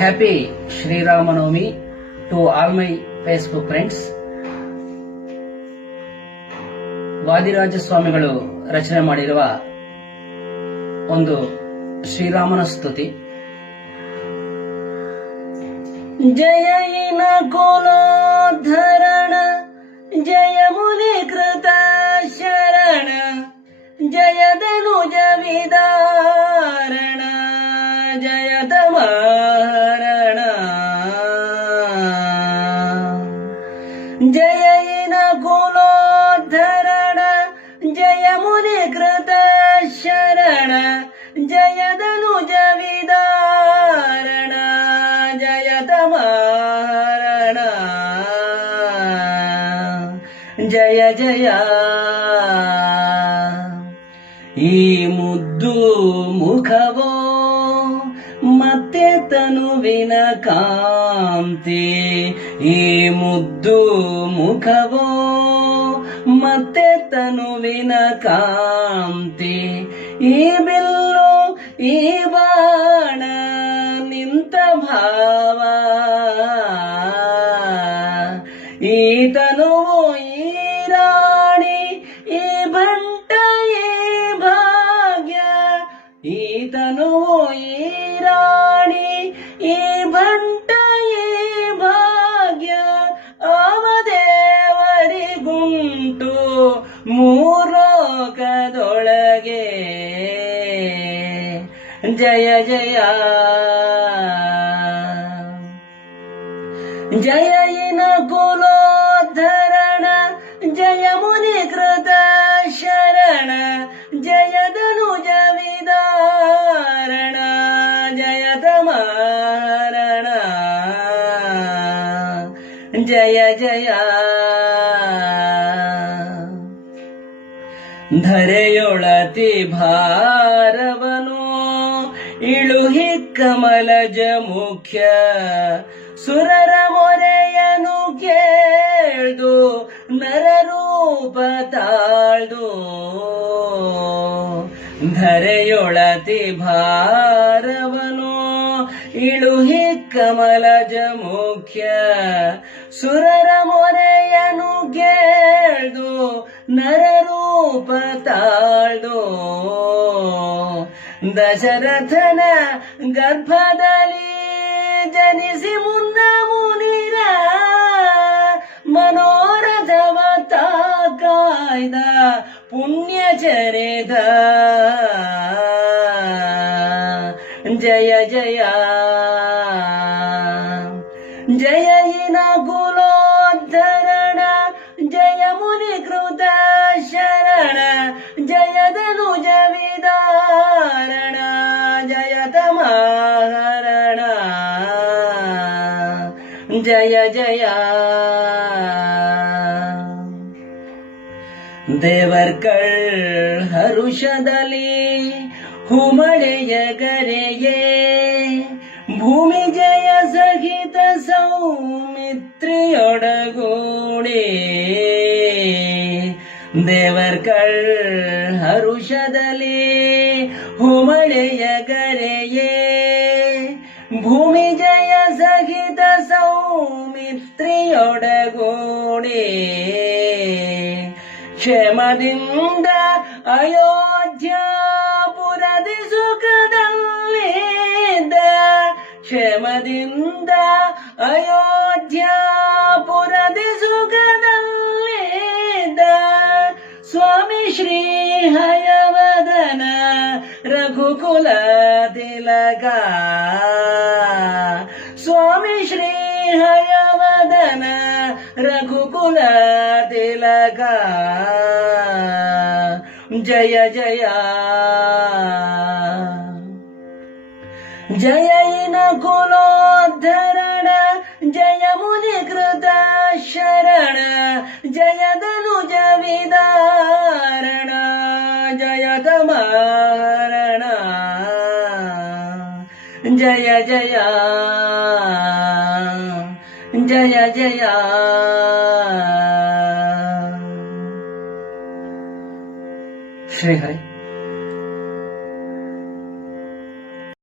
Happy Shri Ramanavami to all my Facebook friends. Vadiraja ಸ್ವಾಮಿಗಳು ರಚನೆ ಮಾಡಿರುವ ಒಂದು ಶ್ರೀರಾಮನ ಸ್ತುತಿ. ಜಯ ಇನ ಕುಲೋದ್ಧರಣ, ಜಯ ಮುನಿ ಕೃತ ಶರಣ, ಜಯದನುಜ ವಿದಾರಣ, ಜಯದ ಮಹಾರಣ. ಜಯ ಇನ ಕುಲೋದ್ಧರಣ, ಜಯ ಮುನಿ ಕೃತ ಶರಣ, ಜಯದನುಜ ವಿದಾರಣ, ಜಯದ ಮಹಾರಣ. ಜಯ ಜಯ. ಈ ಮುದ್ದು ಮುಖವೋ ಮತ್ತೆ ತನುವಿನ ಕಾಂತಿ, ಈ ಮುದ್ದು ಮುಖವೋ ಮತ್ತೆ ತನುವಿನ ಕಾಂತಿ, ಈ ಬಿಲ್ಲು ಈ ಬಾಣ ನಿಂತ ಭಾವ, ಈ ತನುವು ಈ ರಾಣಿ ಈ ಬಂಟ ಈ ಭಾಗ್ಯ, ಈ ತನುವು ಈ ರಾಣಿ ಈ ಬಂಟ ಈ ಭಾಗ್ಯ, ಆವದೇವರಿಗುಂಟು ಮೂರೋಕದೊಳಗೆ. ಜಯ ಜಯ. ಜಯ ಇನ ಕುಲೋದ್ಧರಣ, ಜಯ ಮುನಿ ಕೃತ ಶರಣ, ಜಯದನುಜ ವಿದಾರಣ, ಜಯದ ಮಹಾರಣ. ಜಯ ಜಯ. ಧರೆಯೊಳತಿ ಭಾರವನು ಇಳುಹಿ ಕಮಲಜ ಮುಖ್ಯ, ಸುರರ ಮೊರೆಯನು ಕೇಳ್ದು ನರರೂಪ ತಾಳ್ದು. ಧರೆಯೊಳತಿ ಭಾರವನು ಇಳುಹಿ ಕಮಲಜ ಮುಖ್ಯ, ಸುರರ ಮೊರೆಯನು ಕೇಳ್ದು ನರರೂಪ ತಾಳ್ದು. ದಶರಥನ ಗರ್ಭದಲ್ಲಿ ಜನಿಸಿ ಮುನ್ನ ಮುನಿರ ಮನೋರಥವ ಕಾಯ್ದ ಪುಣ್ಯ ಚರಿತ. ಜಯ ಜಯ. ಜಯ ಇನ ಕುಲೋದ್ಧರಣ, ಜಯ ಮುನಿ ಕೃತ ಶರಣ, ಜಯದನುಜ ವಿದಾರಣ, ಜಯದ ಮಹಾರಣ. ಜಯ ಜಯ. ದೇವರ್ಕಳ್ ಹರುಷದಲ್ಲಿ ಹುಮಳೆಯ ಗರೆಯೇ, ಭೂಮಿ ಜಯ ಸಹಿತ ಸೌಮಿತ್ರಿಯೊಡಗೂಡಿ. ದೇವರ್ಕಳ್ ಹರುಷದಲ್ಲಿ ಹುಮಳೆಯ ಗರೆಯೇ, ಭೂಮಿ ಜಯ ಸಹಿತ ಸೌಮಿತ್ರಿಯೊಡಗೂಡಿ. ಕ್ಷೇಮದಿಂದ ಅಯೋಧ್ಯಾಪುರದಿ ಸುಖದಲ್ಲಿದ್ದ, ಕ್ಷೇಮದಿಂದ ಅಯೋಧ್ಯಾಪುರದಿ ಸುಖದಲ್ಲಿದ್ದ, ಸ್ವಾಮಿ ಶ್ರೀ ಹಯವದನ ರಘುಕುಲ ತಿಲಕ, ಸ್ವಾಮಿ ಶ್ರೀ ಹಯವದನ ರಘುಕುಲ ತಿಲಕ. ಜಯ ಜಯ. ಜಯ ಇನ ಕುಲೋದ್ಧರಣ, ಜಯ ಮುನಿ ಕೃತ ಶರಣ, ಜಯದನುಜ ವಿದಾರಣ, ಜಯದ ಮಹಾರಣ. ಜಯ ಜಯ. ಜಯ ಜಯ. ಶ್ರೀ ಹರಿ.